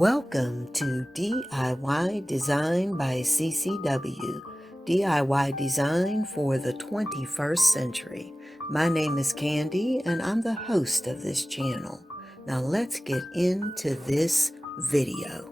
Welcome to DIY Design by CCW, DIY Design for the 21st Century. My name is Candy and I'm the host of this channel. Now let's get into this video.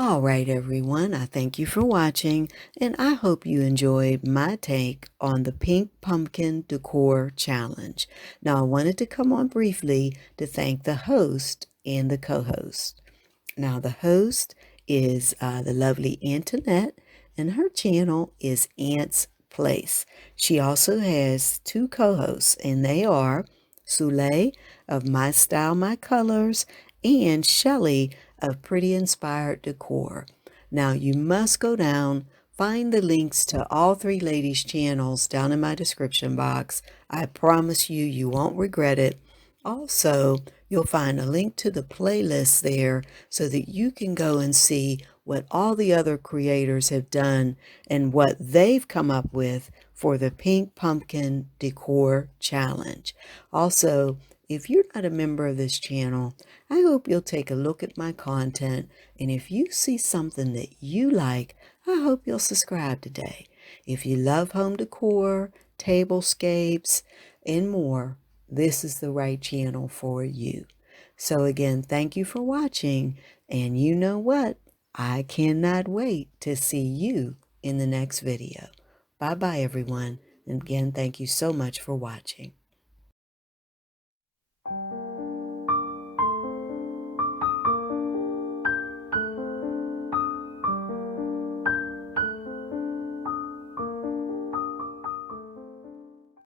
All right, everyone, I thank you for watching, and I hope you enjoyed my take on the Pink Pumpkin Decor Challenge. Now, I wanted to come on briefly to thank the host and the co-host. Now, the host is the lovely Antoinette, and her channel is Ant's Place. She also has two co-hosts, and they are Soleil of My Style, My Colors, and Shelly of Pretty Inspired Decor. Now, you must go down, find the links to all three ladies' channels down in my description box. I promise you, you won't regret it. Also, you'll find a link to the playlist there so that you can go and see what all the other creators have done and what they've come up with for the Pink Pumpkin Decor Challenge. Also, if you're not a member of this channel, I hope you'll take a look at my content, and if you see something that you like, I hope you'll subscribe today. If you love home decor, tablescapes, and more, this is the right channel for you. So again, thank you for watching, and you know what? I cannot wait to see you in the next video. Bye-bye, everyone. And again, thank you so much for watching.